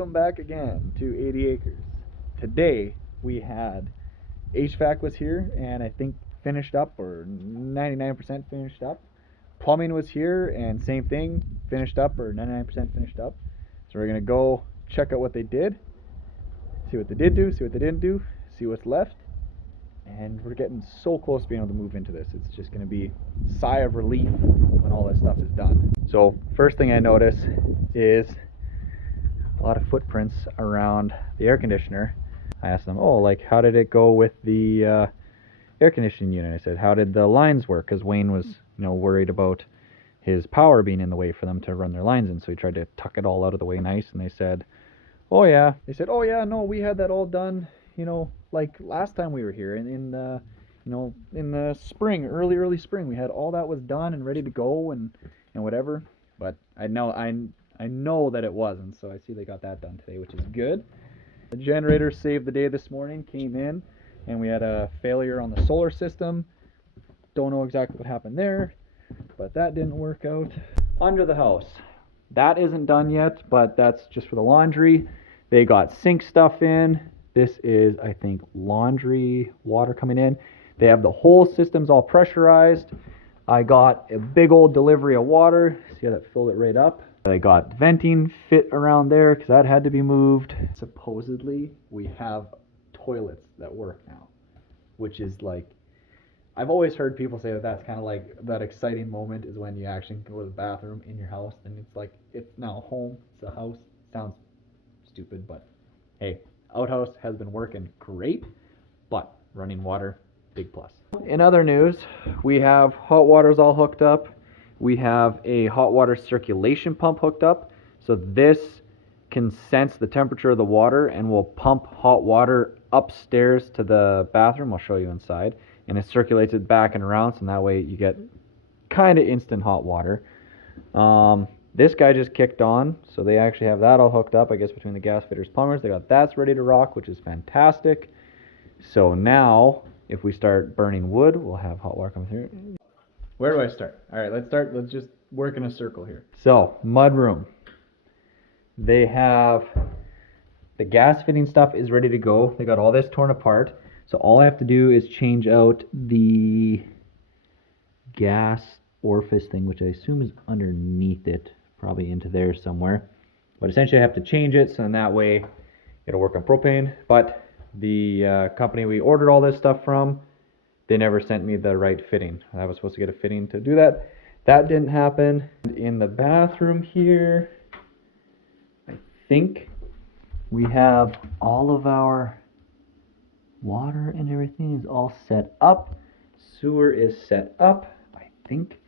Welcome back again to 80 Acres. Today we had HVAC was here and I think finished up, or 99% finished up. Plumbing was here and same thing, finished up or 99% finished up. So we're gonna go check out what they did, see what they did do, see what they didn't do, see what's left. And we're getting so close to being able to move into this. It's just going to be a sigh of relief when all this stuff is done. So first thing I notice is a lot of footprints around the air conditioner. I asked them, oh, like how did it go with the air conditioning unit? I said, how did the lines work? Because Wayne was, worried about his power being in the way for them to run their lines in. So he tried to tuck it all out of the way nice. And they said, oh yeah. They said, oh yeah, no, we had that all done, like last time we were here in the spring, early spring. We had all that was done and ready to go and whatever. But I know that it wasn't, so I see they got that done today, which is good. The generator saved the day this morning, came in, and we had a failure on the solar system. Don't know exactly what happened there, but that didn't work out. Under the house, that isn't done yet, but that's just for the laundry. They got sink stuff in. This is, I think, laundry water coming in. They have the whole systems all pressurized. I got a big old delivery of water. See how that filled it right up? They got venting fit around there because that had to be moved. Supposedly, we have toilets that work now, which is like, I've always heard people say that that's kind of like that exciting moment is when you actually go to the bathroom in your house and it's like, it's now home, it's a house. Sounds stupid, but hey. Outhouse has been working great, but running water, big plus. In other news, we have hot waters all hooked up. We have a hot water circulation pump hooked up. So this can sense the temperature of the water and will pump hot water upstairs to the bathroom. I'll show you inside. And it circulates it back and around, so that way you get kind of instant hot water. This guy just kicked on, so they actually have that all hooked up, I guess, between the gas fitters, plumbers. They got that's ready to rock, which is fantastic. So now, if we start burning wood, we'll have hot water coming through. Where do I start? All right, let's start. Let's just work in a circle here. So, mudroom. They have the gas fitting stuff is ready to go. They got all this torn apart. So all I have to do is change out the gas orifice thing, which I assume is underneath it, probably into there somewhere. But essentially I have to change it, so in that way it'll work on propane. But the company we ordered all this stuff from, they never sent me the right fitting. I was supposed to get a fitting to do that. That didn't happen. In the bathroom here, I think we have all of our water and everything is all set up. Sewer is set up, I think.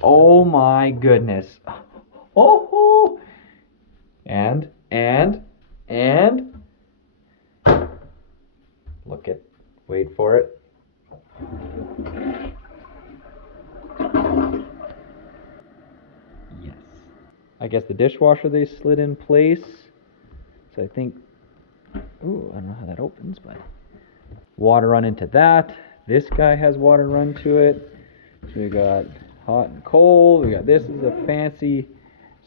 Oh my goodness. Oh, and look at, wait for it. Yes. I guess the dishwasher they slid in place. So I think, ooh, I don't know how that opens, but water run into that. This guy has water run to it. So we got hot and cold. We got this is a fancy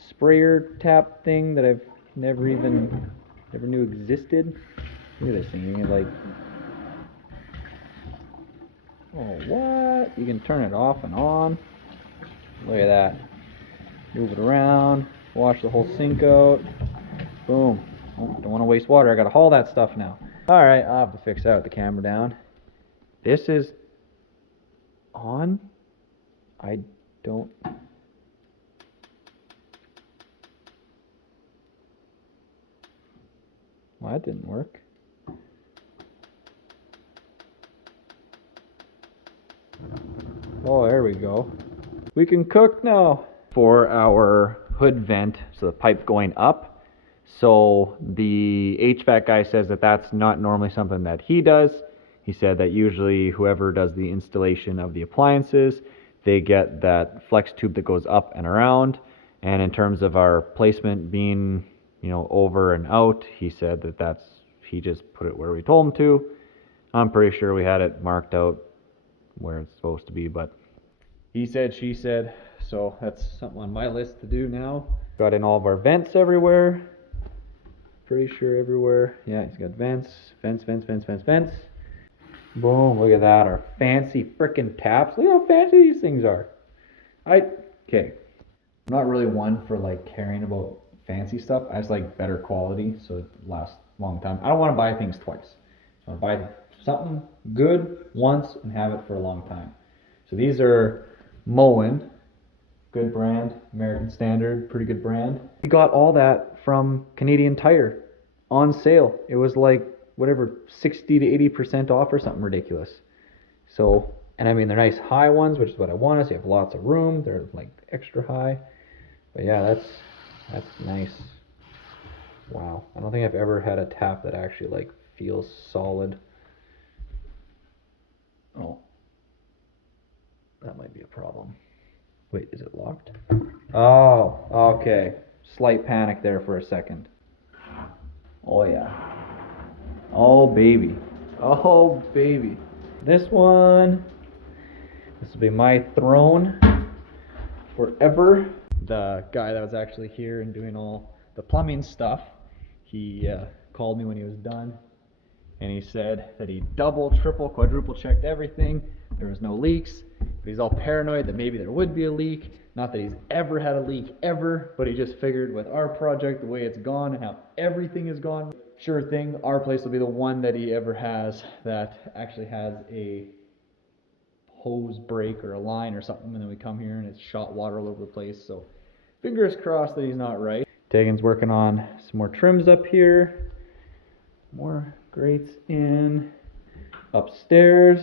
sprayer tap thing that I've never knew existed. Look at this thing. You can like, oh what? You can turn it off and on. Look at that. Move it around. Wash the whole sink out. Boom. Oh, don't want to waste water. I gotta haul that stuff now. All right, I'll have to fix that with the camera down. This is on. I don't. Well, that didn't work. Oh, there we go. We can cook now. For our hood vent, so the pipe going up. So the HVAC guy says that that's not normally something that he does. He said that usually whoever does the installation of the appliances, they get that flex tube that goes up and around. And in terms of our placement being, over and out, he said that he just put it where we told him to. I'm pretty sure we had it marked out where it's supposed to be, but he said, she said. So that's something on my list to do now. got in all of our vents everywhere. Pretty sure everywhere. Yeah, he's got vents. Boom, look at that. Our fancy frickin' taps. Look how fancy these things are. Okay. I'm not really one for like caring about fancy stuff. I just like better quality so it lasts a long time. I don't want to buy things twice. I want to buy something good once and have it for a long time. So these are Moen. Good brand, American Standard, pretty good brand. We got all that from Canadian Tire on sale. It was like whatever, 60 to 80% off or something ridiculous. So, and I mean they're nice high ones, which is what I wanted. So you have lots of room. They're like extra high. But yeah, that's nice. Wow, I don't think I've ever had a tap that actually like feels solid. Oh, that might be a problem. Wait, is it locked? Oh, okay. Slight panic there for a second. Oh yeah. Oh baby. Oh baby. This one, this will be my throne forever. The guy that was actually here and doing all the plumbing stuff, he called me when he was done, and he said that he double, triple, quadruple checked everything. There was no leaks, but he's all paranoid that maybe there would be a leak. Not that he's ever had a leak ever, but he just figured with our project, the way it's gone and how everything is gone, sure thing, our place will be the one that he ever has that actually has a hose break or a line or something, and then we come here and it's shot water all over the place. So fingers crossed that he's not right. Tegan's working on some more trims up here. More grates in. Upstairs.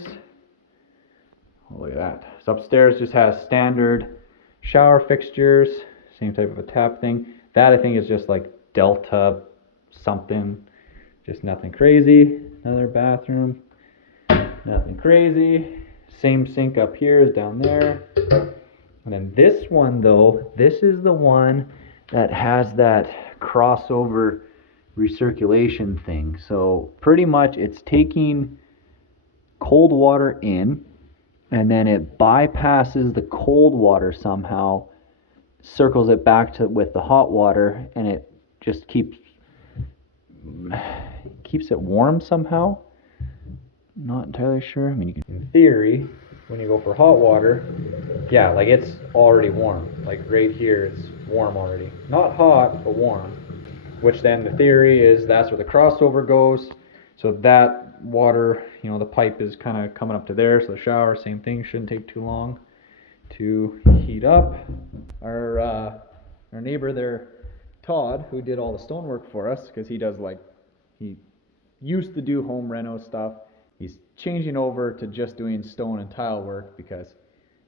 Oh, look at that. So upstairs just has standard shower fixtures, same type of a tap thing. That I think is just like Delta something, just nothing crazy. Another bathroom, nothing crazy. Same sink up here as down there. And then this one though, this is the one that has that crossover recirculation thing. So pretty much it's taking cold water in, and then it bypasses the cold water somehow, circles it back to with the hot water, and it just keeps it warm somehow. Not entirely sure. I mean, you can, in theory, when you go for hot water, yeah, like it's already warm. Like right here, it's warm already. Not hot, but warm. Which then the theory is that's where the crossover goes. So that water, you know, the pipe is kind of coming up to there. So the shower, same thing, shouldn't take too long to heat up. Our neighbor there, Todd, who did all the stonework for us, because he does like, he used to do home reno stuff. He's changing over to just doing stone and tile work because,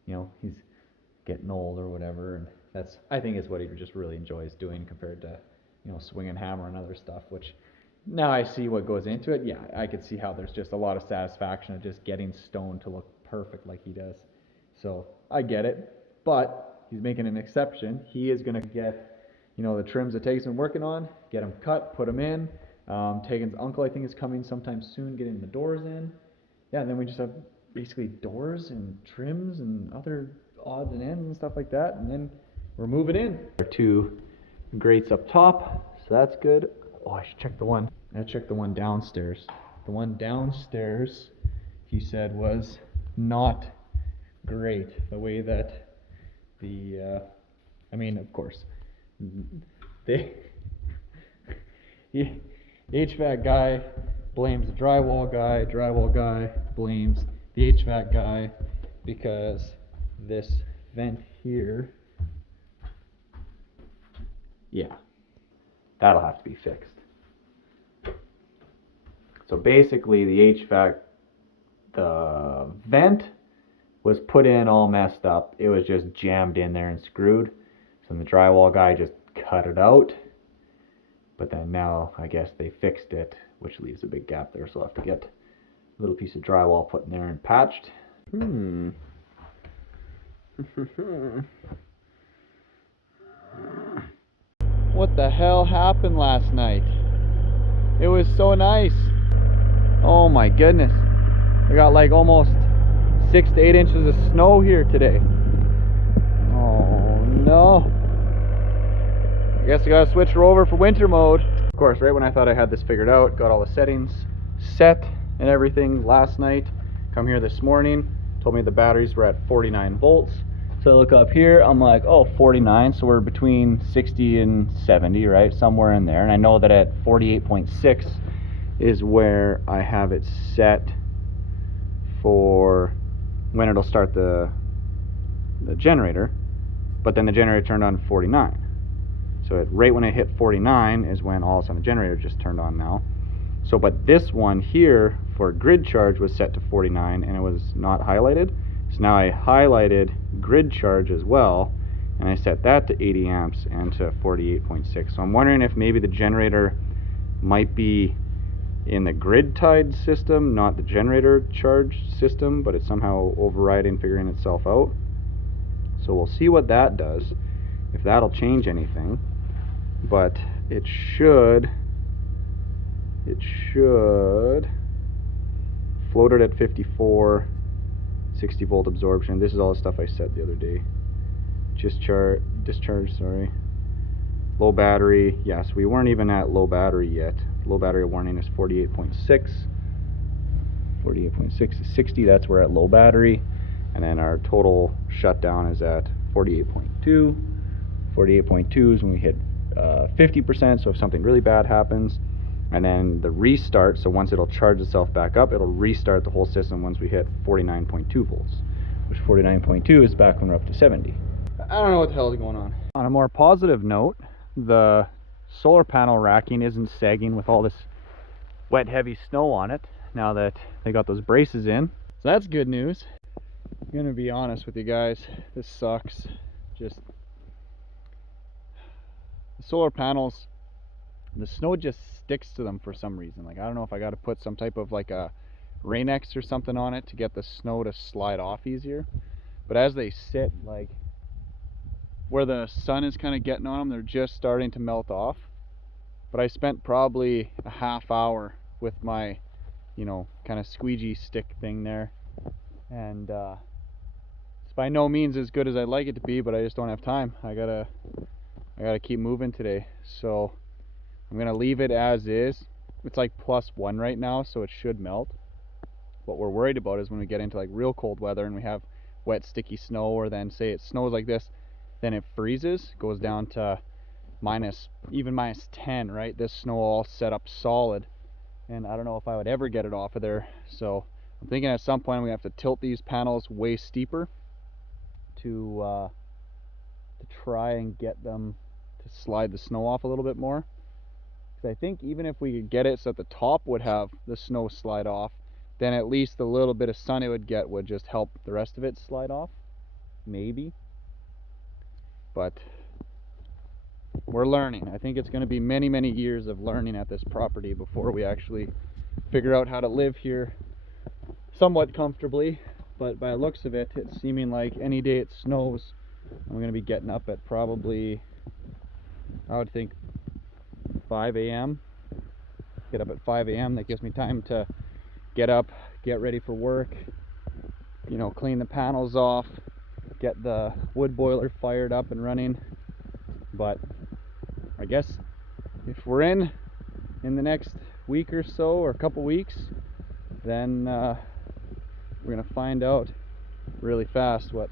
you know, he's getting old or whatever, and that's, I think, is what he just really enjoys doing compared to, you know, swinging hammer and other stuff, which now I see what goes into it. Yeah, I could see how there's just a lot of satisfaction of just getting stone to look perfect like he does. So I get it, but he's making an exception. He is going to get, you know, the trims that Tegan's been working on, get them cut, put them in. Tegan's uncle, I think, is coming sometime soon, getting the doors in. Yeah, and then we just have basically doors and trims and other odds and ends and stuff like that, and then we're moving in. There are two grates up top, so that's good. Oh, I should check the one. I checked the one downstairs. The one downstairs, he said, was not great. The way that the, I mean, of course, the HVAC guy blames the drywall guy blames the HVAC guy because this vent here, yeah, that'll have to be fixed. So basically the HVAC, the vent was put in all messed up. It was just jammed in there and screwed. So the drywall guy just cut it out. But then now I guess they fixed it, which leaves a big gap there. So I'll have to get a little piece of drywall put in there and patched. What the hell happened last night? It was so nice. Oh my goodness. I got like almost 6 to 8 inches of snow here today. Oh no. I guess I gotta switch her over for winter mode. Of course, right when I thought I had this figured out, got all the settings set and everything last night. Come here this morning, told me the batteries were at 49 volts. So I look up here, I'm like, oh, 49, so we're between 60 and 70, right? Somewhere in there. And I know that at 48.6 is where I have it set for when it'll start the generator. But then the generator turned on 49. So right when I hit 49 is when all of a sudden the generator just turned on now. So, but this one here for grid charge was set to 49 and it was not highlighted. So now I highlighted grid charge as well, and I set that to 80 amps and to 48.6. So I'm wondering if maybe the generator might be in the grid tied system, not the generator charge system, but it's somehow overriding, figuring itself out. So we'll see what that does, if that'll change anything. But it should float it at 54, 60 volt absorption. This is all the stuff I said the other day. Discharge, sorry. Low battery, yes, we weren't even at low battery yet. Low battery warning is 48.6. 48.6 is 60, that's where at low battery. And then our total shutdown is at 48.2. 48.2 is when we hit 50%, so if something really bad happens. And then the restart, so once it'll charge itself back up, it'll restart the whole system once we hit 49.2 volts, which 49.2 is back when we're up to 70. I don't know what the hell is going on. On a more positive note, the solar panel racking isn't sagging with all this wet, heavy snow on it now that they got those braces in. So that's good news. I'm gonna be honest with you guys, this sucks. Just the solar panels, the snow just sticks to them for some reason. Like, I don't know if I got to put some type of like a Rain-X or something on it to get the snow to slide off easier. But as they sit, like where the sun is kind of getting on them, they're just starting to melt off. But I spent probably a half hour with my, you know, kind of squeegee stick thing there, and it's by no means as good as I'd like it to be, but I just don't have time. I gotta keep moving today, so I'm gonna leave it as is. It's like +1 right now, so it should melt. What we're worried about is when we get into like real cold weather and we have wet, sticky snow, or then say it snows like this, then it freezes, goes down to even -10, right? This snow all set up solid, and I don't know if I would ever get it off of there. So I'm thinking at some point we have to tilt these panels way steeper to try and get them to slide the snow off a little bit more. Because I think even if we could get it so that the top would have the snow slide off, then at least the little bit of sun it would get would just help the rest of it slide off. Maybe. But we're learning. I think it's going to be many, many years of learning at this property before we actually figure out how to live here somewhat comfortably. But by the looks of it, it's seeming like any day it snows, I'm going to be getting up at probably, I would think, 5 a.m. Get up at 5 a.m. That gives me time to get up, get ready for work, you know, clean the panels off, get the wood boiler fired up and running. But I guess if we're in the next week or so, or a couple weeks, then we're gonna find out really fast what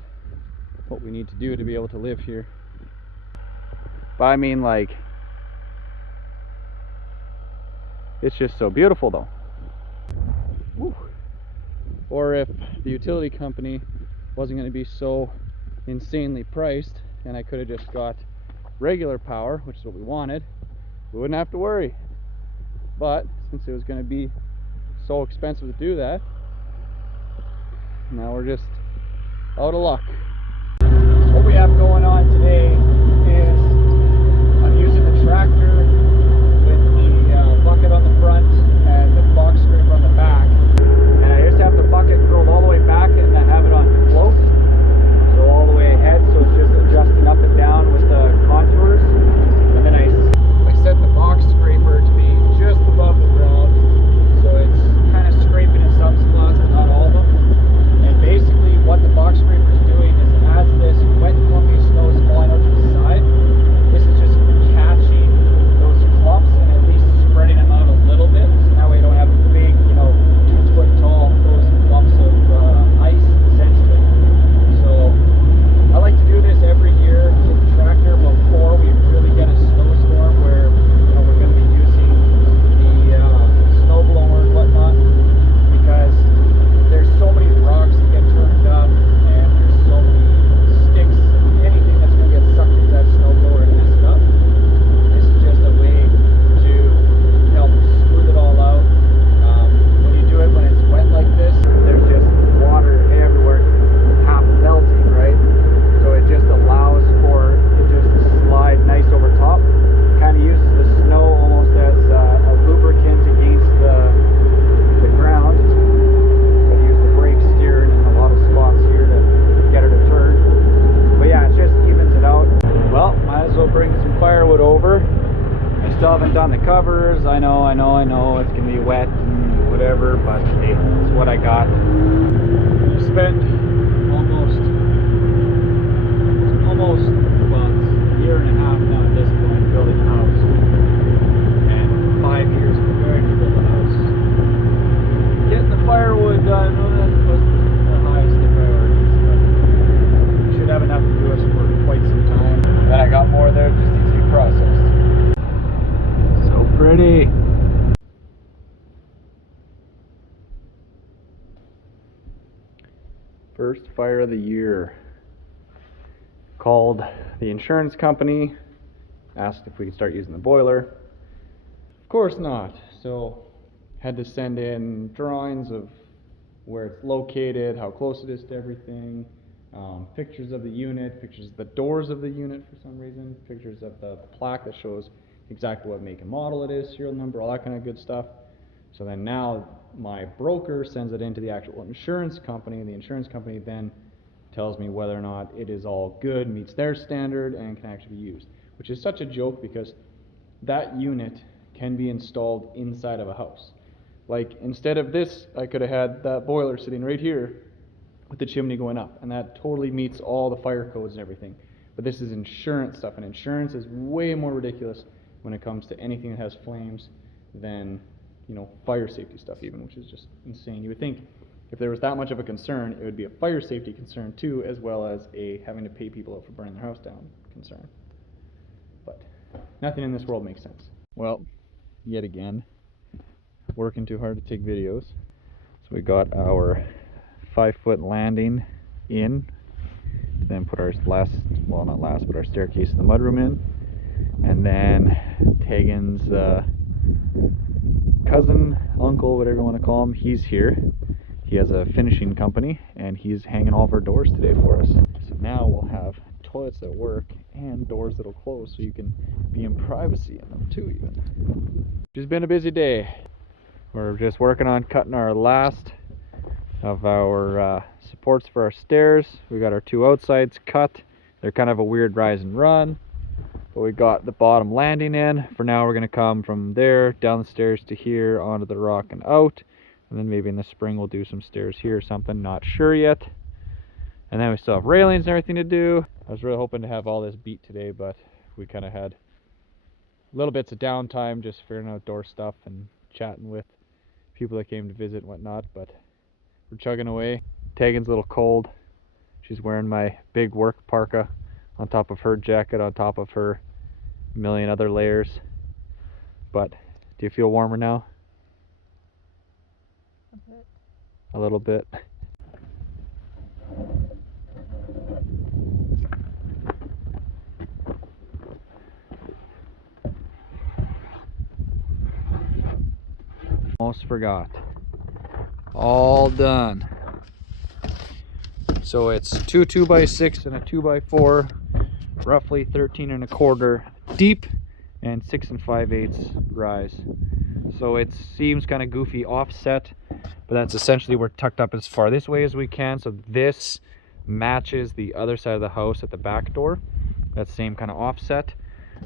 we need to do to be able to live here. But I mean, like, it's just so beautiful though. Woo. Or if the utility company wasn't going to be so insanely priced and I could have just got regular power, which is what we wanted, we wouldn't have to worry. But since it was going to be so expensive to do that, now we're just out of luck. What we have going on today is I'm using the tractor with the bucket on the front and the box scraper on the back, and I just have the bucket curled all the way back and I have it on float, so all the way ahead, so it's just adjusting up and down with the contours. And then I set the box scraper to be just above the ground, so it's kind of scraping in some spots but not all of them. And basically what the box scraper is doing is, as this wet clumpy snow is falling out to the it's gonna be wet and whatever, but hey, it's what I got. I spent almost well, it's a year and a half now at this point building a house, and 5 years preparing to build a house. Getting the firewood done, I know that wasn't the highest of priorities, but we should have enough to do us for quite some time. And then I got more there, just needs to be processed. So pretty. First fire of the year. Called the insurance company, asked if we could start using the boiler. Of course not. So had to send in drawings of where it's located, how close it is to everything, pictures of the unit, pictures of the doors of the unit for some reason, pictures of the plaque that shows exactly what make and model it is, serial number, all that kind of good stuff. So then now my broker sends it into the actual insurance company, and the insurance company then tells me whether or not it is all good, meets their standard, and can actually be used. Which is such a joke because that unit can be installed inside of a house. Like, instead of this, I could have had that boiler sitting right here with the chimney going up, and that totally meets all the fire codes and everything. But this is insurance stuff, and insurance is way more ridiculous when it comes to anything that has flames than, you know, fire safety stuff even, which is just insane. You would think if there was that much of a concern, it would be a fire safety concern too, as well as a having to pay people out for burning their house down concern. But nothing in this world makes sense. Well, yet again, working too hard to take videos. So we got our 5-foot landing in, then put our last, well not last, but our staircase in the mudroom in, and then Tegan's cousin, uncle, whatever you want to call him, he's here. He has a finishing company, and he's hanging all of our doors today for us. So now we'll have toilets that work and doors that'll close, so you can be in privacy in them too even. It's been a busy day. We're just working on cutting our last of our supports for our stairs. We got our 2 outsides cut. They're kind of a weird rise and run, but we got the bottom landing in. For now we're going to come from there down the stairs to here onto the rock and out, and then maybe in the spring we'll do some stairs here or something, not sure yet. And then we still have railings and everything to do. I was really hoping to have all this beat today, but we kind of had little bits of downtime just figuring out door stuff and chatting with people that came to visit and whatnot, but we're chugging away. Tegan's a little cold. She's wearing my big work parka on top of her jacket, on top of her million other layers. But do you feel warmer now? A bit. A little bit. Almost forgot. All done. So it's 2 2x6 and a 2x4, roughly 13 1/4 deep and 6 5/8 rise. So it seems kind of goofy offset, but that's essentially we're tucked up as far this way as we can. So this matches the other side of the house at the back door. That same kind of offset,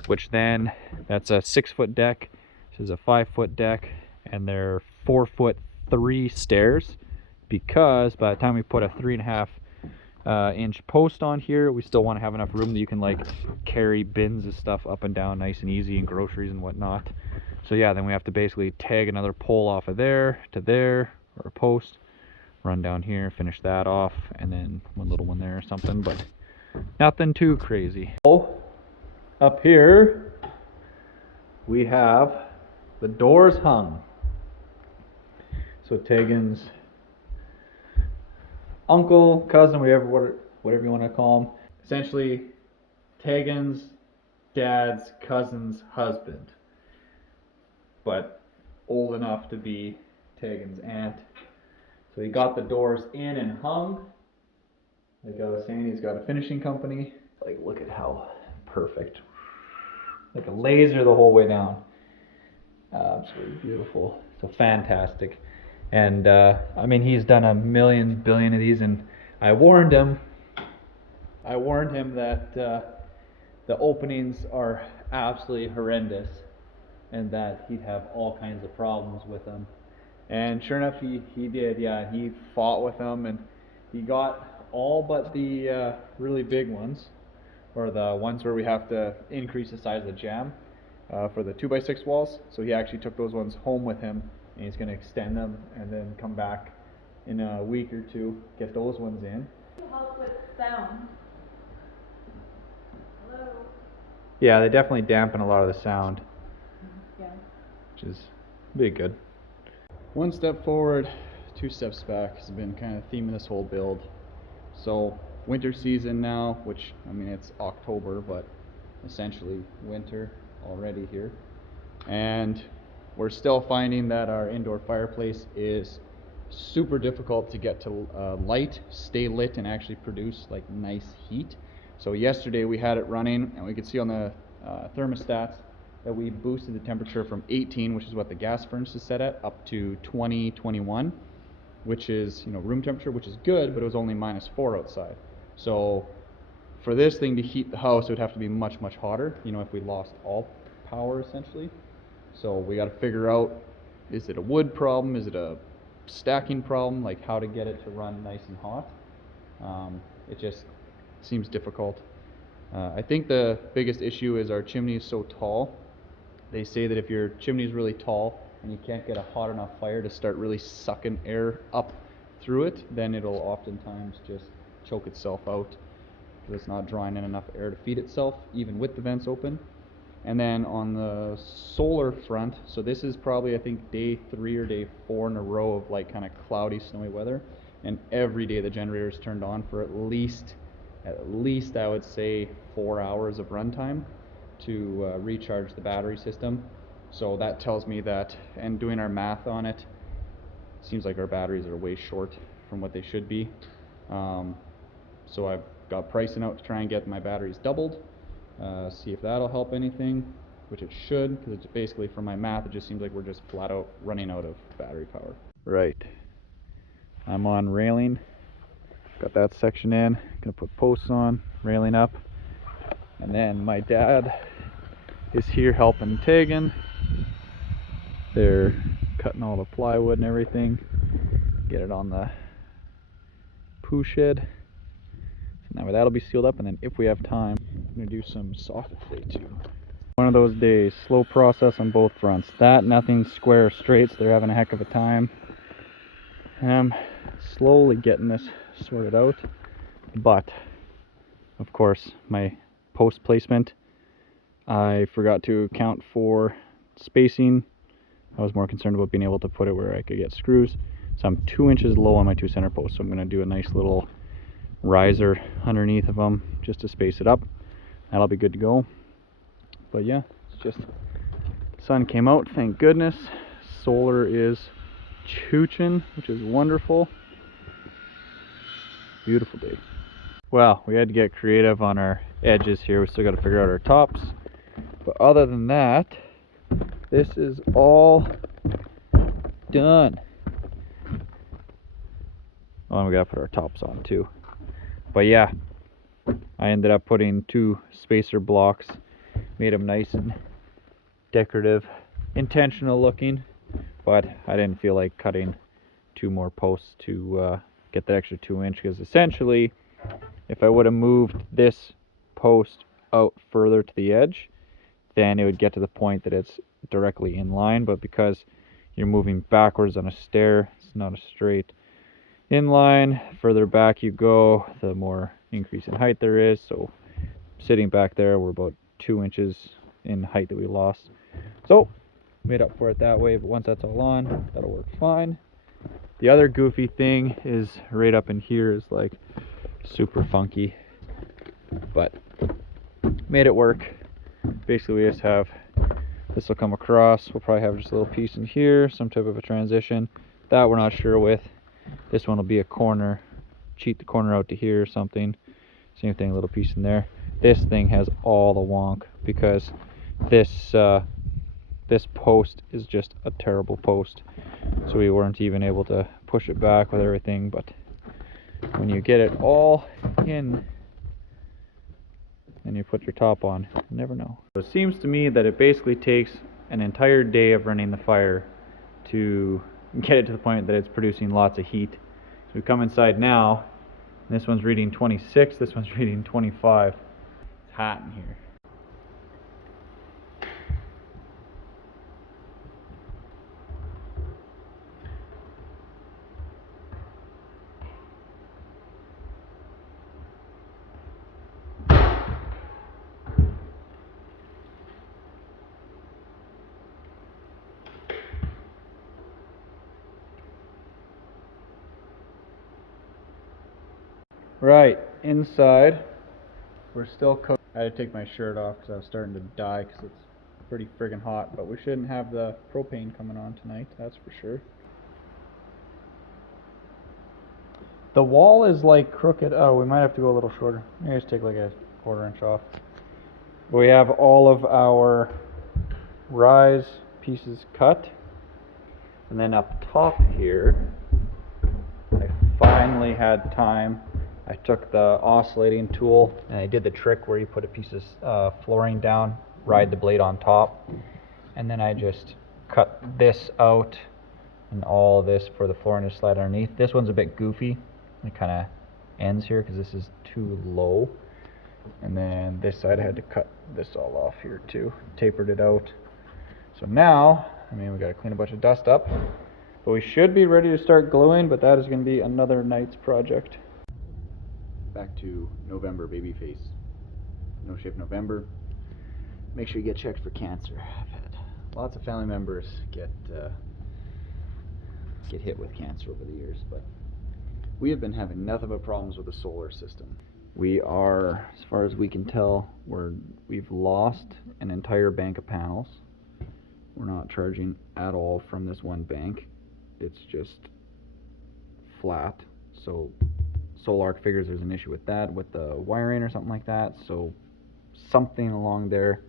which then that's a 6-foot deck. This is a 5-foot deck, and they're 4'3" stairs, because by the time we put a 3.5 inch post on here, we still want to have enough room that you can like carry bins of stuff up and down nice and easy, and groceries and whatnot. So yeah, then we have to basically tag another pole off of there to there, or a post, run down here, finish that off, and then one little one there or something, but nothing too crazy. Up here we have the doors hung. So Tegan's uncle, cousin, whatever you want to call him, essentially Tegan's dad's cousin's husband, but old enough to be Tegan's aunt. So he got the doors in and hung. Like I was saying, he's got a finishing company. Like, look at how perfect. Like a laser the whole way down. Absolutely beautiful. So fantastic. And I mean, he's done a million billion of these, and I warned him that the openings are absolutely horrendous. and that he'd have all kinds of problems with them. And sure enough, he did. Yeah, he fought with them, and he got all but the really big ones, or the ones where we have to increase the size of the jamb for the 2x6 walls. So he actually took those ones home with him, and he's going to extend them and then come back in a week or two, get those ones in. Help with sound. Hello? Yeah, they definitely dampen a lot of the sound. Yeah. Which is pretty good. One step forward, 2 steps back has been kind of the theme of this whole build. So winter season now, which, I mean, it's October, but essentially winter already here. And we're still finding that our indoor fireplace is super difficult to get to light, stay lit, and actually produce like nice heat. So yesterday we had it running, and we could see on the thermostats that we boosted the temperature from 18, which is what the gas furnace is set at, up to 20, 21, which is, you know, room temperature, which is good, but it was only -4 outside. So for this thing to heat the house, it would have to be much, much hotter, you know, if we lost all power essentially. So we got to figure out, is it a wood problem? Is it a stacking problem? Like how to get it to run nice and hot. It just seems difficult. I think the biggest issue is our chimney is so tall. They say that if your chimney is really tall and you can't get a hot enough fire to start really sucking air up through it, then it'll oftentimes just choke itself out because it's not drawing in enough air to feed itself, even with the vents open. And then on the solar front, so this is probably, I think, day 3 or day 4 in a row of like kind of cloudy, snowy weather, and every day the generator is turned on for at least I would say 4 hours of runtime to recharge the battery system. So that tells me that, and doing our math on it, seems like our batteries are way short from what they should be. So I've got pricing out to try and get my batteries doubled, see if that'll help anything, which it should, because it's basically, from my math, it just seems like we're just flat out running out of battery power. Right, I'm on railing, got that section in, gonna put posts on, railing up, and then my dad is here helping tagging. They're cutting all the plywood and everything, get it on the poo shed. So now that'll be sealed up, and then if we have time, I'm gonna do some soffit today too. One of those days, slow process on both fronts. That, nothing square or straight, so they're having a heck of a time. I'm slowly getting this sorted out, but of course my post placement, I forgot to account for spacing. I was more concerned about being able to put it where I could get screws. So I'm 2 inches low on my 2 center posts, so I'm going to do a nice little riser underneath of them just to space it up. That'll be good to go. But yeah, it's just, sun came out, thank goodness. Solar is chooching, which is wonderful. Beautiful day. Well, we had to get creative on our edges here. We still got to figure out our tops. But other than that, this is all done. Oh, and we gotta put our tops on too. But yeah, I ended up putting 2 spacer blocks, made them nice and decorative, intentional looking, but I didn't feel like cutting 2 more posts to get the extra 2 inch, because essentially if I would have moved this post out further to the edge, then it would get to the point that it's directly in line. But because you're moving backwards on a stair, it's not a straight in line. Further back you go, the more increase in height there is. So sitting back there, we're about 2 inches in height that we lost. So made up for it that way, but once that's all on, that'll work fine. The other goofy thing is right up in here is like super funky, but made it work. Basically we just have, this will come across, we'll probably have just a little piece in here, some type of a transition. That we're not sure with. This one will be a corner, cheat the corner out to here or something. Same thing, a little piece in there. This thing has all the wonk because this this post is just a terrible post. So we weren't even able to push it back with everything, but when you get it all in and you put your top on, you never know. So it seems to me that it basically takes an entire day of running the fire to get it to the point that it's producing lots of heat. So we come inside now, and this one's reading 26, this one's reading 25. It's hot in here. Right, inside, we're still cooking. I had to take my shirt off because I was starting to die because it's pretty friggin' hot, but we shouldn't have the propane coming on tonight, that's for sure. The wall is like crooked. Oh, we might have to go a little shorter. Maybe just take like a 1/4 inch off. We have all of our rise pieces cut, and then up top here, I finally had time. I took the oscillating tool and I did the trick where you put a piece of flooring down, ride the blade on top, and then I just cut this out and all this for the flooring to slide underneath. This one's a bit goofy. It kind of ends here because this is too low. And then this side I had to cut this all off here too, tapered it out. So now, I mean, we got to clean a bunch of dust up, but we should be ready to start gluing, but that is going to be another night's project. Back to November baby face. No shave November. Make sure you get checked for cancer. I've had lots of family members get hit with cancer over the years, but we have been having nothing but problems with the solar system. We are, as far as we can tell, we've lost an entire bank of panels. We're not charging at all from this one bank. It's just flat. So Solarc figures there's an issue with that, with the wiring or something like that. So something along there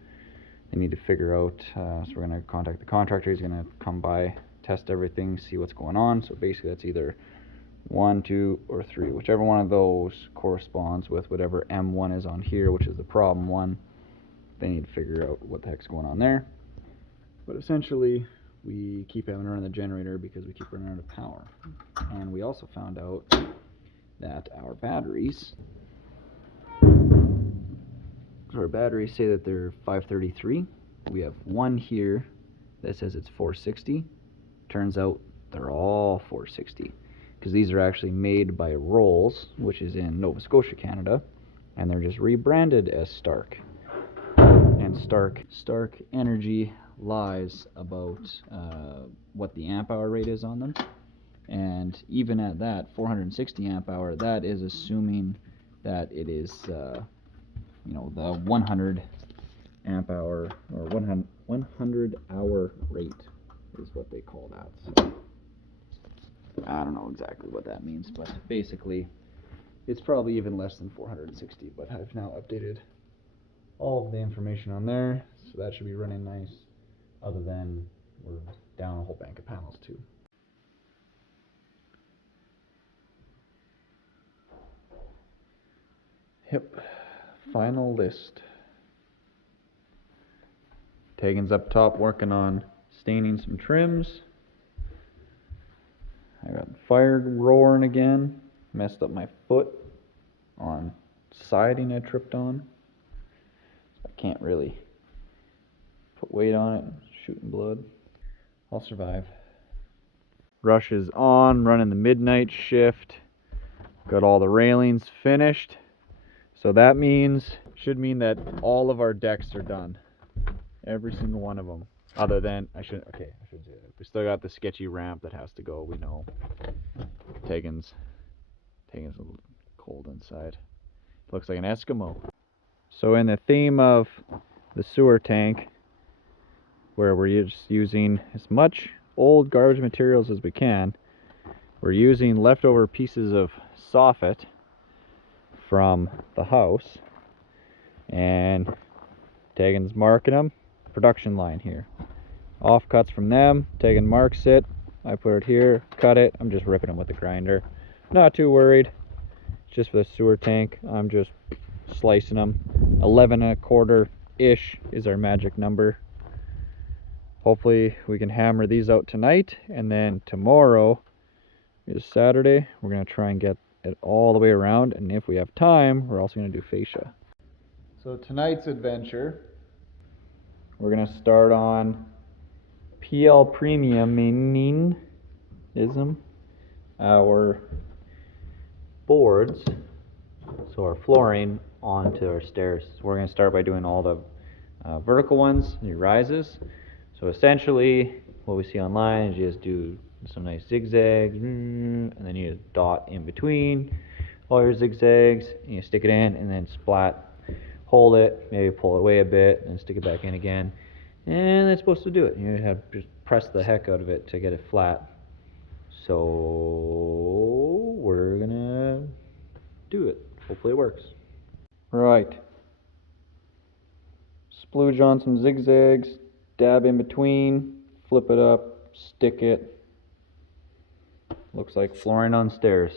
they need to figure out. So we're going to contact the contractor. He's going to come by, test everything, see what's going on. So basically that's either 1, 2, or 3, whichever one of those corresponds with whatever M1 is on here, which is the problem one. They need to figure out what the heck's going on there. But essentially, we keep having to run the generator because we keep running out of power. And we also found out that our batteries say that they're 533. We have one here that says it's 460. Turns out they're all 460. Because these are actually made by Rolls, which is in Nova Scotia, Canada, and they're just rebranded as Stark. And Stark Energy lies about what the amp hour rate is on them, and even at that 460 amp hour, that is assuming that it is you know, the 100 amp hour or 100 hour rate is what they call that. So I don't know exactly what that means, but basically it's probably even less than 460, but I've now updated all of the information on there, so that should be running nice, other than we're down a whole bank of panels too. Yep, final list. Tegan's up top working on staining some trims. I got the fire roaring again. Messed up my foot on siding I tripped on. I can't really put weight on it, shooting blood. I'll survive. Rush is on, running the midnight shift. Got all the railings finished. So that should mean that all of our decks are done. Every single one of them. Other than, I shouldn't say that. We still got the sketchy ramp that has to go, we know. Tegan's a little cold inside. Looks like an Eskimo. So in the theme of the sewer tank, where we're just using as much old garbage materials as we can, we're using leftover pieces of soffit from the house, and Tegan's marking them. Production line here. Offcuts from them. Tegan marks it. I put it here, cut it. I'm just ripping them with the grinder. Not too worried. It's just for the sewer tank. I'm just slicing them. 11 1/4 ish is our magic number. hopefully we can hammer these out tonight, and then tomorrow is Saturday. We're going to try and get it all the way around, and if we have time, we're also going to do fascia. So tonight's adventure, we're going to start on PL Premium our boards, so our flooring onto our stairs. We're going to start by doing all the vertical ones, your rises. So essentially what we see online is you just do some nice zigzags, and then you just dot in between all your zigzags, and you stick it in, and then splat, hold it, maybe pull it away a bit, and stick it back in again, and that's supposed to do it. You have to just press the heck out of it to get it flat. So we're gonna do it. Hopefully it works. Right. Splooge on some zigzags, dab in between, flip it up, stick it. Looks like flooring on stairs.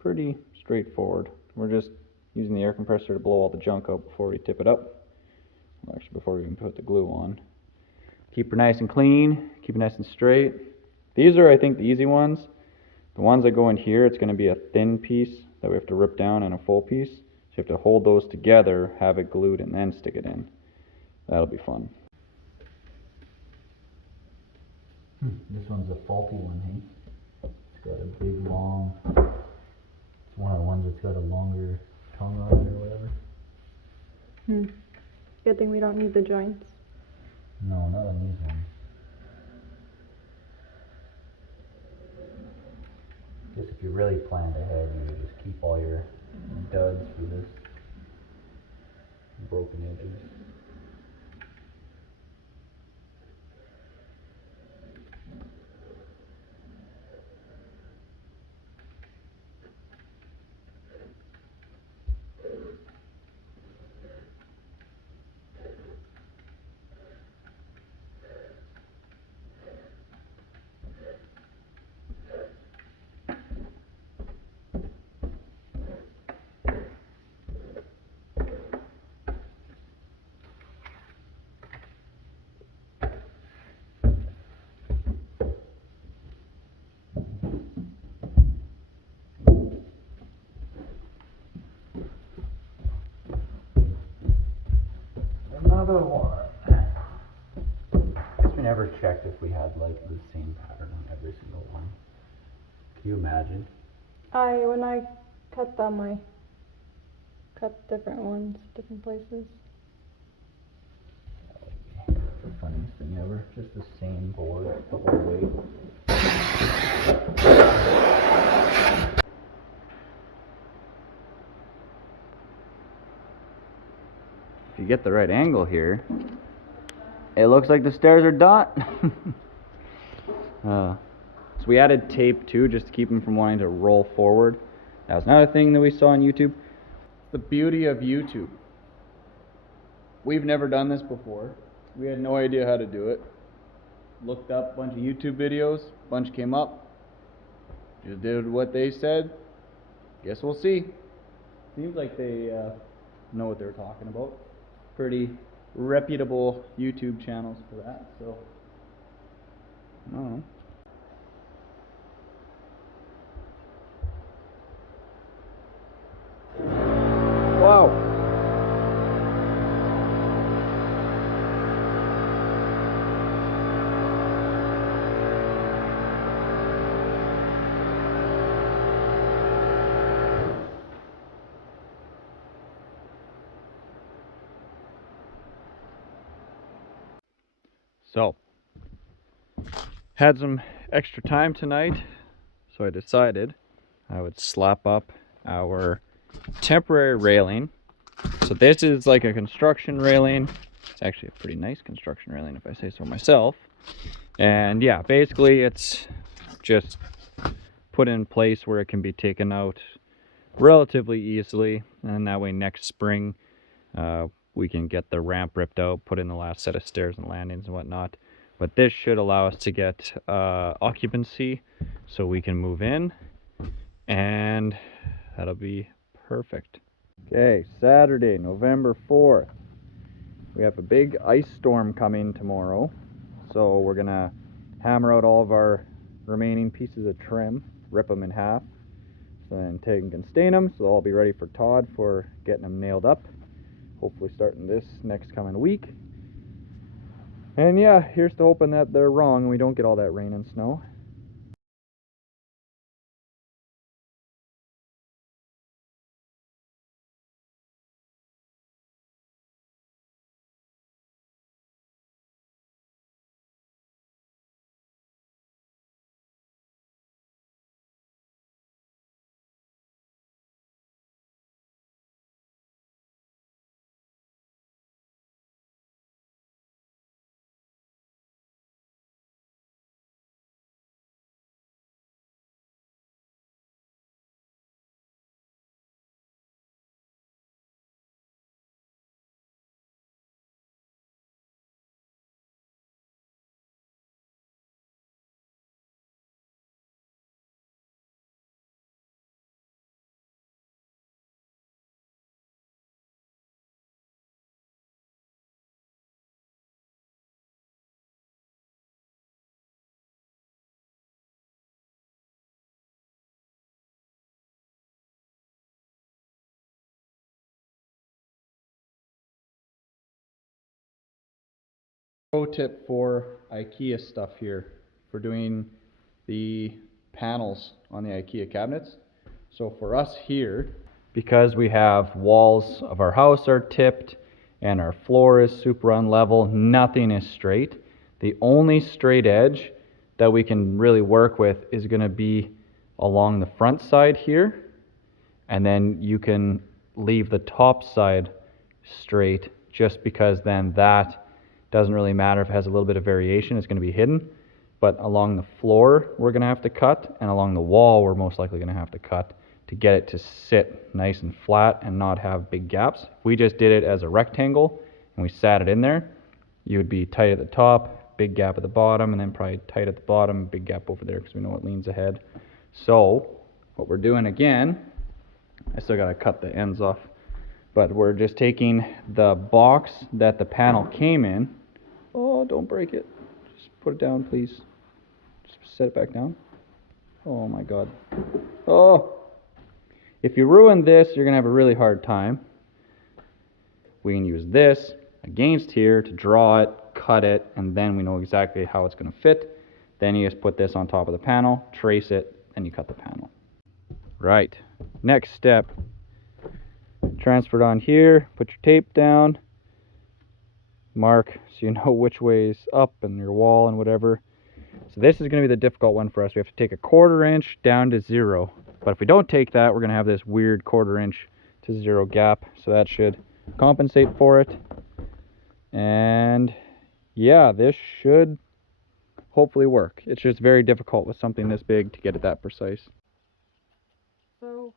Pretty straightforward. We're just using the air compressor to blow all the junk out before we tip it up. Well, actually, before we even put the glue on. Keep her nice and clean, keep it nice and straight. These are, I think, the easy ones. The ones that go in here, it's going to be a thin piece that we have to rip down and a full piece. So you have to hold those together, have it glued, and then stick it in. That'll be fun. This one's a faulty one, hey? It's got a big, long... It's one of the ones that's got a longer tongue on it or whatever. Good thing we don't need the joints. No, not on these ones. Guess if you really planned ahead, you would just keep all your duds for this. Broken edges. Another one. Guess we never checked if we had like the same pattern on every single one. Can you imagine? When I cut them, I cut different ones, different places. It's the funniest thing ever. Just the same board the whole way. If you get the right angle here, it looks like the stairs are done. So we added tape too, just to keep them from wanting to roll forward. That was another thing that we saw on YouTube. The beauty of YouTube. We've never done this before. We had no idea how to do it. Looked up a bunch of YouTube videos, a bunch came up. Just did what they said. Guess we'll see. Seems like they know what they're talking about. Pretty reputable YouTube channels for that, so I don't know. Wow. So, had some extra time tonight, so I decided I would slap up our temporary railing. So this is like a construction railing. It's actually a pretty nice construction railing if I say so myself. And yeah, basically it's just put in place where it can be taken out relatively easily, and that way next spring we can get the ramp ripped out, put in the last set of stairs and landings and whatnot. But this should allow us to get occupancy so we can move in, and that'll be perfect. Okay, Saturday, November 4th. We have a big ice storm coming tomorrow, so we're gonna hammer out all of our remaining pieces of trim, rip them in half, and take and stain them, so I'll be ready for Todd for getting them nailed up, hopefully starting this next coming week. And yeah, here's to hoping that they're wrong and we don't get all that rain and snow. Pro tip for IKEA stuff here for doing the panels on the IKEA cabinets. So for us here, Because we have walls of our house are tipped and our floor is super unlevel, nothing is straight. The only straight edge that we can really work with is going to be along the front side here, and then you can leave the top side straight, just because then that doesn't really matter if it has a little bit of variation, it's going to be hidden. But along the floor we're going to have to cut, and along the wall we're most likely going to have to cut to get it to sit nice and flat and not have big gaps. If we just did it as a rectangle and we sat it in there, you would be tight at the top, big gap at the bottom, and then probably tight at the bottom, big gap over there because we know it leans ahead. So what we're doing again, I still got to cut the ends off, but we're just taking the box that the panel came in. Oh, don't break it. Just put it down, please. Just set it back down. Oh my God. Oh! If you ruin this, you're going to have a really hard time. We can use this against here to draw it, cut it, and then we know exactly how it's going to fit. Then you just put this on top of the panel, trace it, and you cut the panel. Right. Next step. Transfer it on here, put your tape down, mark so you know which way's up and your wall and whatever. So this is going to be the difficult one for us. We have to take a 1/4 inch down to 0. But if we don't take that, we're going to have this weird 1/4 inch to 0 gap. So that should compensate for it. And yeah, this should hopefully work. It's just very difficult with something this big to get it that precise. So,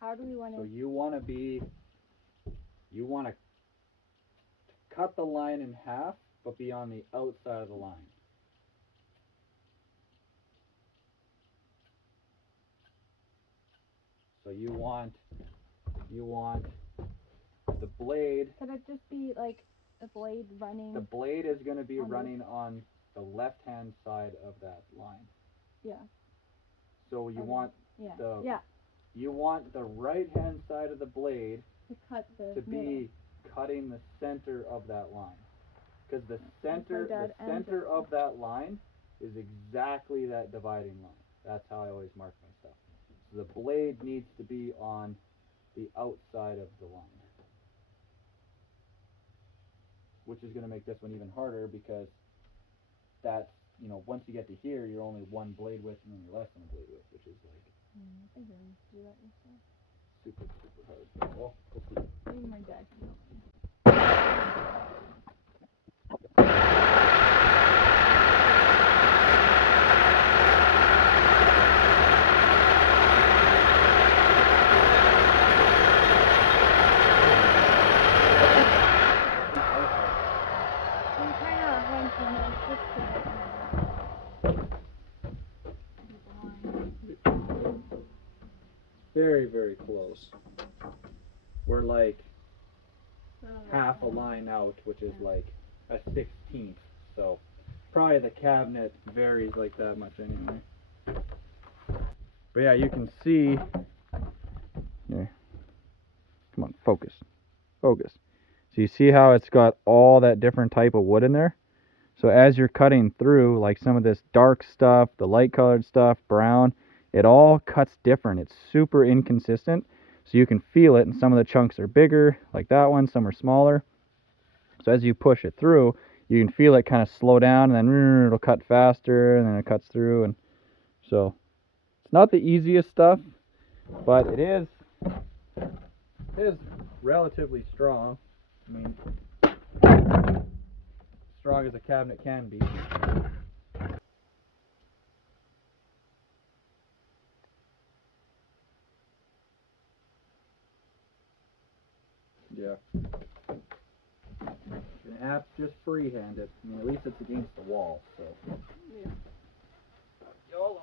how do we want to... So you want to cut the line in half, but be on the outside of the line. So you want the blade. Could it just be like a blade running? The blade is going to be on running on the left-hand side of that line. Yeah. So you Okay. want Yeah. the Yeah. you want the right-hand side of the blade To cut the to middle. be cutting the center of that line, because the center Dad ends center it. of that line is exactly that dividing line. That's how I always mark my stuff. So the blade needs to be on the outside of the line, which is going to make this one even harder, because that's, you know, once you get to here, you're only one blade width, and then you're less than a blade width, which is like I think you can do that yourself. super hard. Well, hopefully. Maybe my dad can help me. I'm kind of hunting my sister. Very close. We're like So half a line out, which is like a 16th. So probably the cabinet varies like that much anyway. But yeah, you can see. There. Come on, focus. Focus. So you see how it's got all that different type of wood in there? So as you're cutting through, like some of this dark stuff, the light colored stuff, brown, it all cuts different. It's super inconsistent. So you can feel it, and some of the chunks are bigger, like that one, some are smaller. So as you push it through, you can feel it kind of slow down, and then it'll cut faster, and then it cuts through. And so it's not the easiest stuff, but it is relatively strong. I mean, strong as a cabinet can be. Yeah. An app just freehand it. I mean, at least it's against the wall, so. Yeah. YOLO.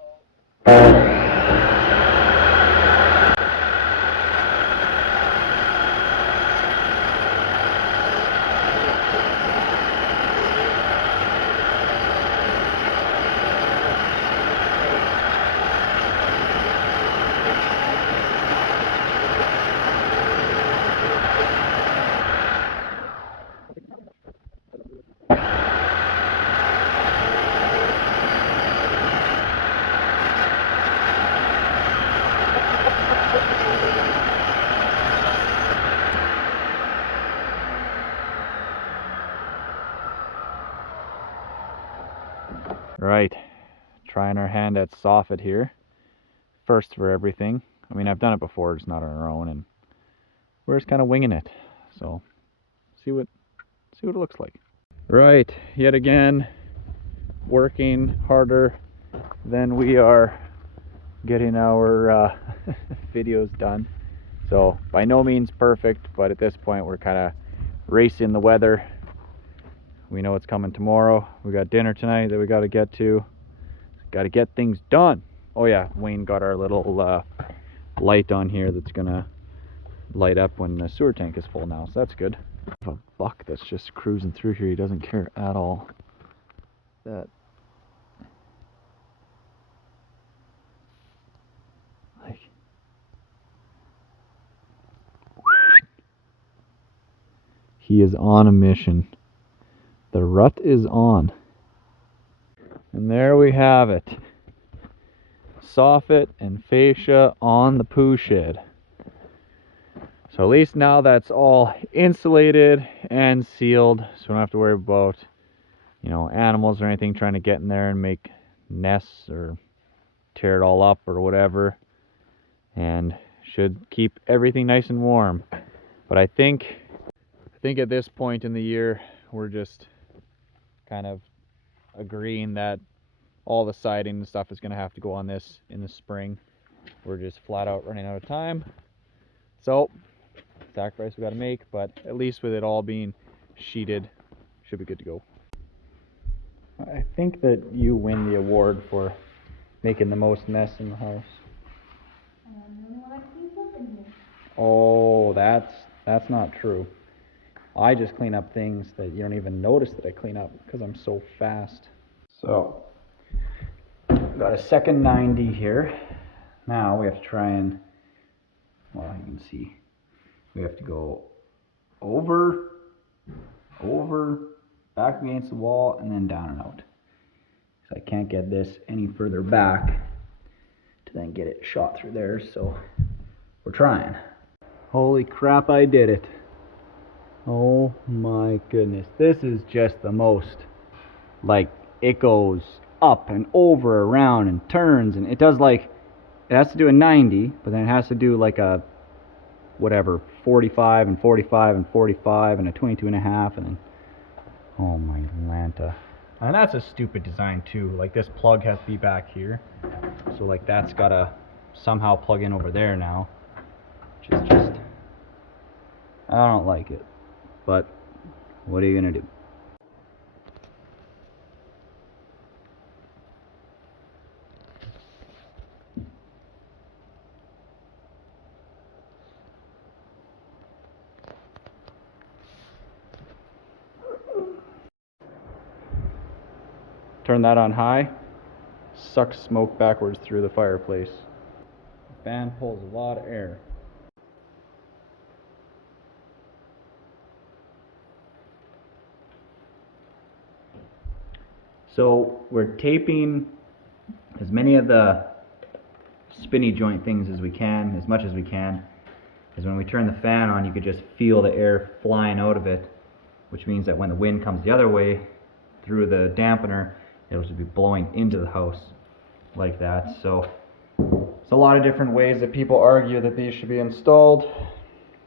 Right, trying our hand at Sqft here. First for everything. I mean, I've done it before, just not on our own, and we're just kind of winging it. So, see what it looks like. Right, yet again, working harder than we are getting our videos done. So, by no means perfect, but at this point, we're kind of racing the weather. We know it's coming tomorrow. We got dinner tonight that we got to get to. Got to get things done. Oh yeah, Wayne got our little light on here that's gonna light up when the sewer tank is full now, so that's good. A buck that's just cruising through here. He doesn't care at all. That like he is on a mission. The rut is on. And there we have it. Soffit and fascia on the poo shed. So at least now that's all insulated and sealed, so we don't have to worry about, you know, animals or anything trying to get in there and make nests or tear it all up or whatever. And should keep everything nice and warm. But I think at this point in the year, we're just kind of agreeing that all the siding and stuff is going to have to go on this in the spring. We're just flat out running out of time. So, sacrifice we got to make, but at least with it all being sheeted, should be good to go. I think that you win the award for making the most mess in the house. Oh, that's not true. I just clean up things that you don't even notice that I clean up because I'm so fast. So, got a second 90 here. Now we have to try and, well, you can see, we have to go over, back against the wall, and then down and out. So I can't get this any further back to then get it shot through there, so we're trying. Holy crap, I did it. Oh my goodness. This is just the most, like, it goes up and over, around, and turns, and it does like, it has to do a 90, but then it has to do like a, whatever, 45 and 45 and 45 and a 22 and a half, and then, oh my Lanta. And that's a stupid design too. Like, this plug has to be back here, so like that's gotta somehow plug in over there now, which is just, I don't like it, but what are you gonna do? turn that on high, sucks smoke backwards through the fireplace. The fan pulls a lot of air. So we're taping as many of the spinny joint things as we can, as much as we can, because when we turn the fan on, you could just feel the air flying out of it, which means that when the wind comes the other way through the dampener, it'll just be blowing into the house like that. So there's a lot of different ways that people argue that these should be installed.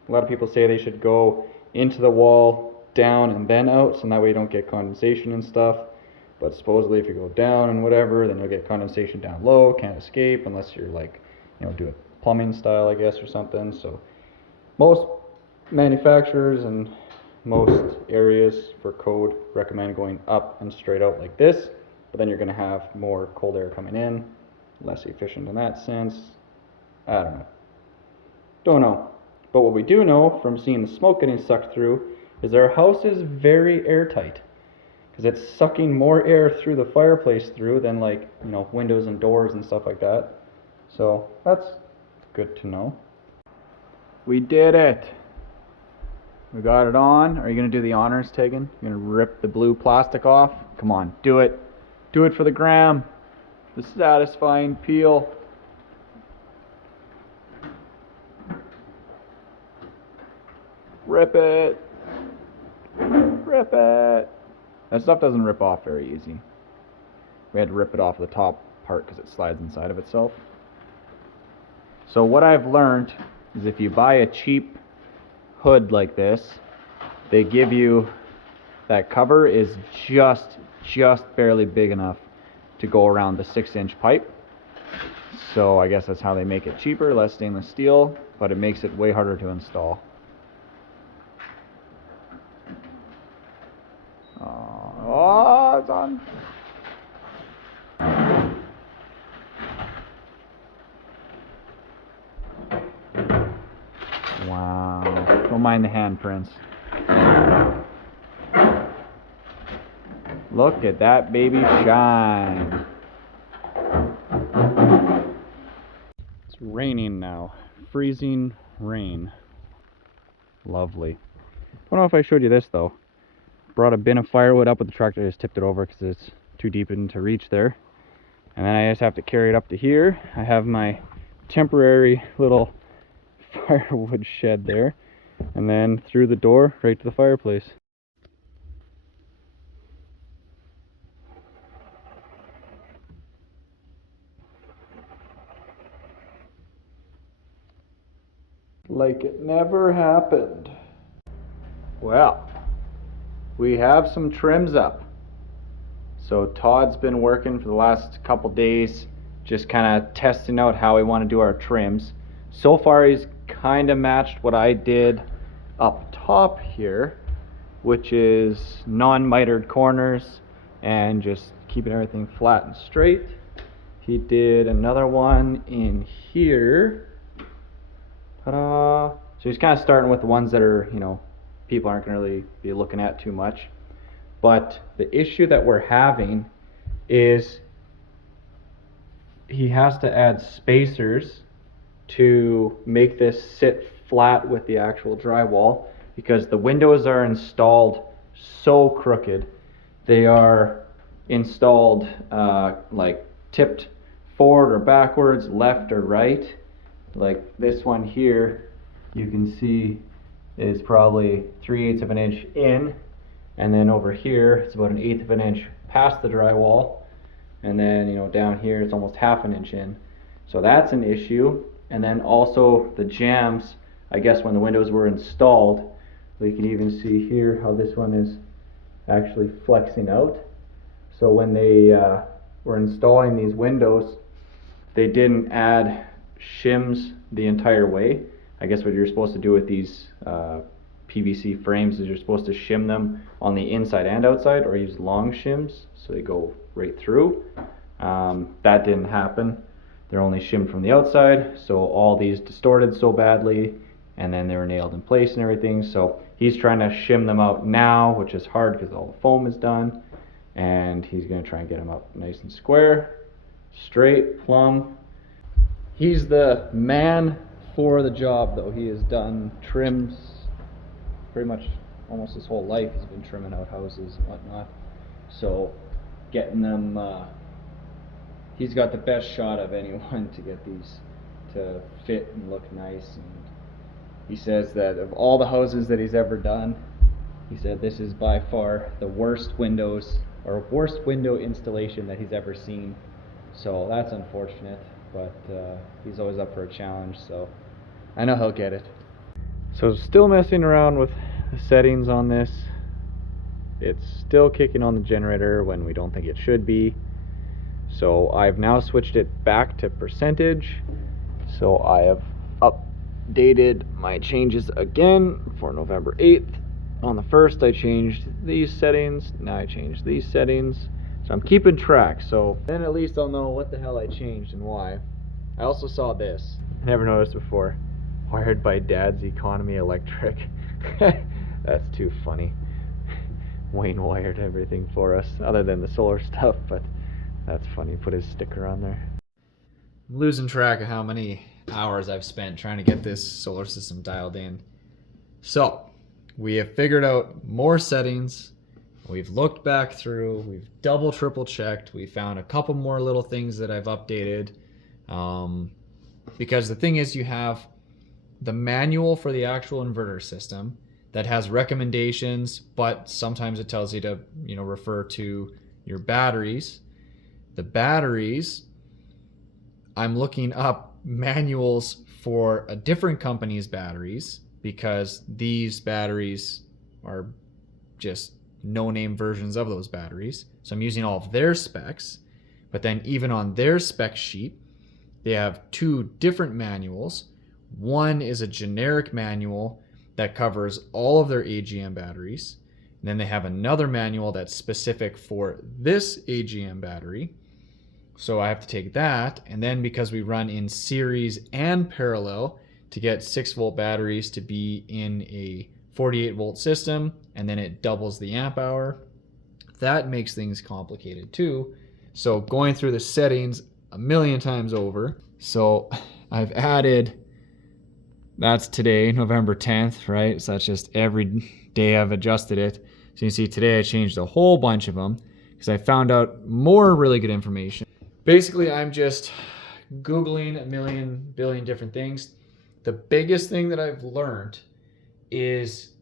A lot of people say they should go into the wall, down, and then out, so that way you don't get condensation and stuff. But supposedly if you go down and whatever, then you'll get condensation down low, can't escape unless you're like, you know, do it plumbing style, I guess, or something. So most manufacturers and most areas for code recommend going up and straight out like this, but then you're going to have more cold air coming in, less efficient in that sense. I don't know. But what we do know from seeing the smoke getting sucked through is our house is very airtight, because it's sucking more air through the fireplace through than, like, you know, windows and doors and stuff like that. So that's good to know. We did it. We got it on. Are you going to do the honors, Tegan? You're going to rip the blue plastic off? Come on, do it. Do it for the gram. The satisfying peel. Rip it. Rip it. That stuff doesn't rip off very easy. We had to rip it off the top part because it slides inside of itself. So what I've learned is if you buy a cheap hood like this, they give you, that cover is just barely big enough to go around the 6-inch pipe. So I guess that's how they make it cheaper, less stainless steel, but it makes it way harder to install. Oh, it's on. Wow. Don't mind the handprints. Look at that baby shine. It's raining now. Freezing rain. Lovely. I don't know if I showed you this though. Brought a bin of firewood up with the tractor. I just tipped it over because it's too deep into reach there. And then I just have to carry it up to here. I have my temporary little firewood shed there. And then through the door right to the fireplace. Like it never happened. Well, we have some trims up. So Todd's been working for the last couple days, just kind of testing out how we want to do our trims. So far he's kind of matched what I did up top here, which is non-mitered corners and just keeping everything flat and straight. He did another one in here. Ta-da! So he's kind of starting with the ones that are, you know, people aren't going to really be looking at too much. But the issue that we're having is he has to add spacers to make this sit flat with the actual drywall, because the windows are installed so crooked. They are installed like tipped forward or backwards, left or right. Like this one here, you can see is probably 3/8 of an inch in, and then over here it's about 1/8 of an inch past the drywall, and then, you know, down here it's almost 1/2 an inch in. So that's an issue. And then also the jambs, I guess when the windows were installed, we can even see here how this one is actually flexing out. So when they were installing these windows, they didn't add shims the entire way. I guess what you're supposed to do with these PVC frames is you're supposed to shim them on the inside and outside, or use long shims so they go right through. That didn't happen. They're only shimmed from the outside, so all these distorted so badly, and then they were nailed in place and everything. So he's trying to shim them out now, which is hard because all the foam is done. and he's going to try and get them up nice and square, straight, plumb. He's the man for the job, though. He has done trims pretty much almost his whole life. He's been trimming out houses and whatnot. So getting them, he's got the best shot of anyone to get these to fit and look nice. And he says that of all the houses that he's ever done, he said this is by far the worst windows or worst window installation that he's ever seen. So that's unfortunate, but he's always up for a challenge, so I know he'll get it. So still messing around with the settings on this. It's still kicking on the generator when we don't think it should be. So I've now switched it back to percentage. So I have updated my changes again for November 8th. On the 1st I changed these settings, now I changed these settings. So I'm keeping track, so then at least I'll know what the hell I changed and why. I also saw this, I never noticed before. Wired by Dad's Economy Electric. That's too funny. Wayne wired everything for us, other than the solar stuff, but that's funny. Put his sticker on there. I'm losing track of how many hours I've spent trying to get this solar system dialed in. So, we have figured out more settings. We've looked back through, we've double, triple checked. We found a couple more little things that I've updated. Because the thing is, you have the manual for the actual inverter system that has recommendations, but sometimes it tells you to, refer to your batteries. The batteries, I'm looking up manuals for a different company's batteries because these batteries are just no-name versions of those batteries. So I'm using all of their specs, but then even on their spec sheet, they have two different manuals. One is a generic manual that covers all of their AGM batteries. And then they have another manual that's specific for this AGM battery. So I have to take that, and then because we run in series and parallel to get 6-volt batteries to be in a 48-volt system, and then it doubles the amp hour, that makes things complicated too. So going through the settings a million times over. So I've added, that's today, November 10th, right? So that's just every day I've adjusted it. So you can see today I changed a whole bunch of them because I found out more really good information. Basically, I'm just Googling a billion different things. The biggest thing that I've learned is,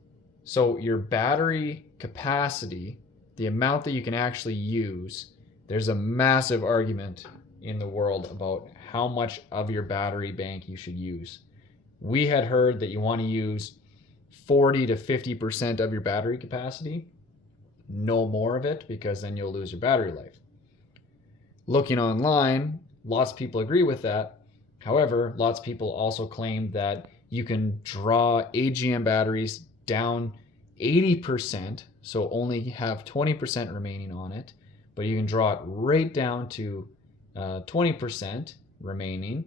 so your battery capacity, the amount that you can actually use, there's a massive argument in the world about how much of your battery bank you should use. We had heard that you want to use 40 to 50% of your battery capacity, no more of it, because then you'll lose your battery life. Looking online, lots of people agree with that. However, lots of people also claim that you can draw AGM batteries down 80%, so only have 20% remaining on it, but you can draw it right down to 20% remaining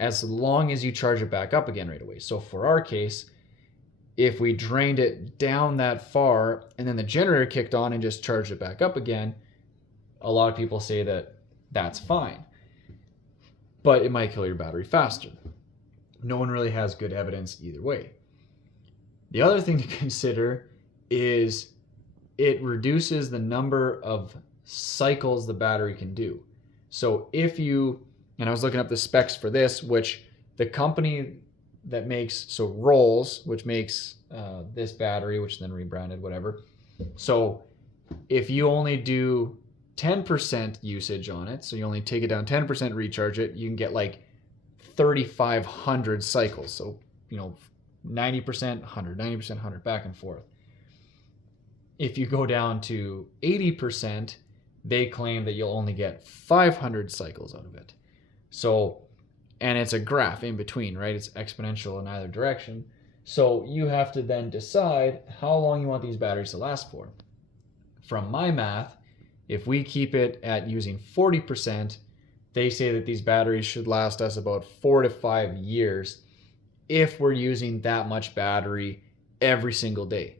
as long as you charge it back up again right away. So for our case, if we drained it down that far and then the generator kicked on and just charged it back up again, a lot of people say that that's fine, but it might kill your battery faster. No one really has good evidence either way. The other thing to consider is it reduces the number of cycles the battery can do. So if you, and I was looking up the specs for this, which the company that makes, so Rolls, which makes this battery, which then rebranded, whatever. So if you only do 10% usage on it, so you only take it down 10%, recharge it, you can get like 3,500 cycles. So, 90%, 100, 90%, 100, back and forth. If you go down to 80%, they claim that you'll only get 500 cycles out of it. So, and it's a graph in between, right? It's exponential in either direction. So you have to then decide how long you want these batteries to last for. From my math, if we keep it at using 40%, they say that these batteries should last us about 4 to 5 years if we're using that much battery every single day.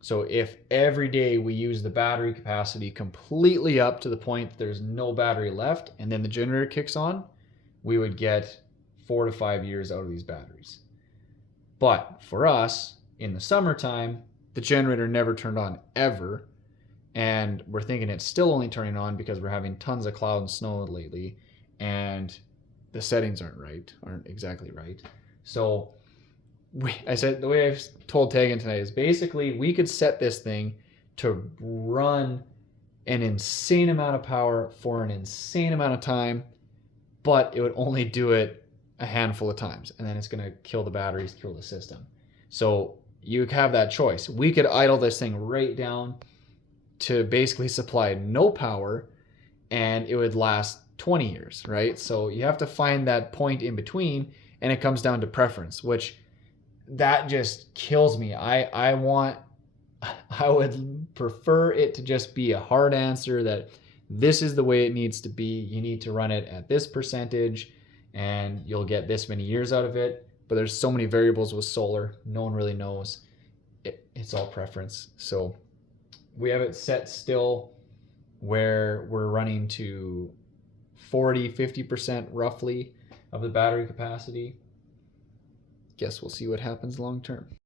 So if every day we use the battery capacity completely up to the point that there's no battery left and then the generator kicks on, we would get 4 to 5 years out of these batteries. But for us, in the summertime, the generator never turned on ever. And we're thinking it's still only turning on because we're having tons of cloud and snow lately. And the settings aren't exactly right. So I said, the way I've told Tegan tonight is basically we could set this thing to run an insane amount of power for an insane amount of time, but it would only do it a handful of times, and then it's going to kill the batteries, kill the system. So you have that choice. We could idle this thing right down to basically supply no power, and it would last 20 years, right? So you have to find that point in between, and it comes down to preference, which that just kills me. I would prefer it to just be a hard answer that this is the way it needs to be. You need to run it at this percentage and you'll get this many years out of it. But there's so many variables with solar. No one really knows. It's all preference. So we have it set still where we're running to 40-50% roughly of the battery capacity. Guess we'll see what happens long term.